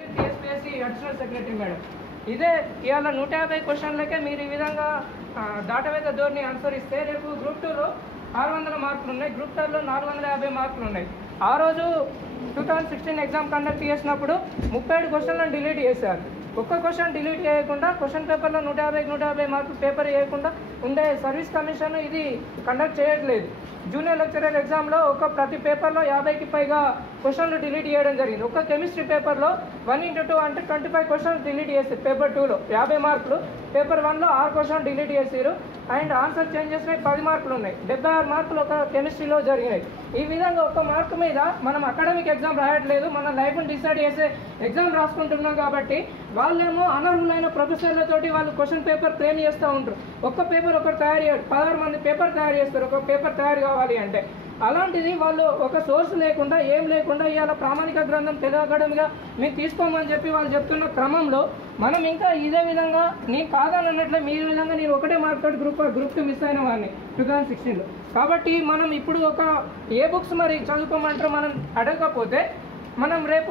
TSPSC additional secretary madam. ఇదే ఇవాళ 150 క్వశ్చన్లకే మీరు ఈ విధంగా దాటవేత ధోరణి ఆన్సర్ ఇస్తే రేపు గ్రూప్ 2లో 600 మార్కులు ఉన్నాయి, గ్రూప్ 10లో 450 మార్కులు ఉన్నాయి. ఆ రోజు 2016 ఎగ్జామ్ కండక్ట్ చేసినప్పుడు 37 క్వశ్చన్లను డిలీట్ చేశారు. ఒక్క క్వశ్చన్ డిలీట్ చేయకుండా క్వశ్చన్ పేపర్లో 150 మార్కులు పేపర్ చేయకుండా ఉండే సర్వీస్ కమిషన్ ఇది కండక్ట్ చేయట్లేదు. జూనియర్ లెక్చరర్ ఎగ్జామ్లో ప్రతి పేపర్లో 50కి పైగా క్వశ్చన్లు డిలీట్ చేయడం జరిగింది. ఒక్క కెమిస్ట్రీ పేపర్లో 1x2 అంటే 25 క్వశ్చన్స్ డిలీట్ చేస్తారు. పేపర్ 2లో 50 మార్కులు, పేపర్ 1లో 6 క్వశ్చన్ డిలీట్ చేసారు. అండ్ ఆన్సర్ చేంజ్ చేసినవి 10 మార్కులు ఉన్నాయి. 76 మార్కులు ఒక కెమిస్ట్రీలో జరిగినాయి. ఈ విధంగా ఒక్క మార్కు మీద మనం అకాడమిక్ ఎగ్జామ్ రాయట్లేదు, మన లైఫ్ని డిసైడ్ చేసే ఎగ్జామ్ రాసుకుంటున్నాం. కాబట్టి వాళ్ళేమో అనర్హులైన ప్రొఫెసర్లతోటి వాళ్ళు క్వశ్చన్ పేపర్ క్లెయిమ్ చేస్తూ ఉంటారు. ఒక్క పేపర్ ఒకరు తయారు చేయరు, 16 మంది పేపర్ తయారు చేస్తారు ఒక పేపర్ తయారు కావాలి అంటే. అలాంటిది వాళ్ళు ఒక సోర్స్ లేకుండా ఏం లేకుండా ఇవాళ ప్రామాణిక గ్రంథం తెలుగు అకాడమీగా మేము తీసుకోమని చెప్పి వాళ్ళు చెప్తున్న క్రమంలో మనం ఇంకా ఇదే విధంగా నేను కాదని అన్నట్లే మీ విధంగా నేను ఒకటే మార్కెట్ గ్రూప్ 2 మిస్ అయిన వాడిని 2016లో. కాబట్టి మనం ఇప్పుడు ఏ బుక్స్ మరి చదువుకోమంటారో మనం అడగకపోతే మనం రేపు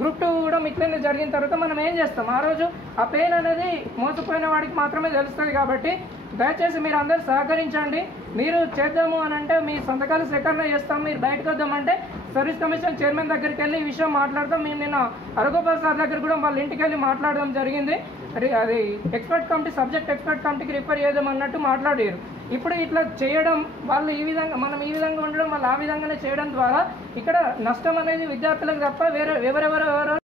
గ్రూప్ 2 కూడా ఇట్లనే జరిగిన తర్వాత మనం ఏం చేస్తాం? ఆ రోజు ఆ పెయిన్ అనేది మోసపోయిన వాడికి మాత్రమే తెలుస్తుంది. కాబట్టి దయచేసి మీరు అందరూ సహకరించండి. మీరు చేద్దాము అని అంటే మీ సంతకాలు సేకరణ చేస్తాం, మీరు బయటకు వద్దామంటే సర్వీస్ కమిషన్ చైర్మన్ దగ్గరికి వెళ్ళి ఈ విషయం మాట్లాడతాం. మేము నిన్న అరగోపాల్ సార్ దగ్గర కూడా వాళ్ళ ఇంటికి వెళ్ళి మాట్లాడడం జరిగింది. అది ఎక్స్పర్ట్ కమిటీ, సబ్జెక్ట్ ఎక్స్పర్ట్ కమిటీకి రిఫర్ చేద్దాం అన్నట్టు మాట్లాడారు. ఇప్పుడు ఇట్లా చేయడం వాళ్ళు ఈ విధంగా మనం ఈ విధంగా ఉండడం వాళ్ళు ఆ విధంగానే చేయడం ద్వారా ఇక్కడ నష్టం అనేది విద్యార్థులకు తప్ప ఎవరెవరో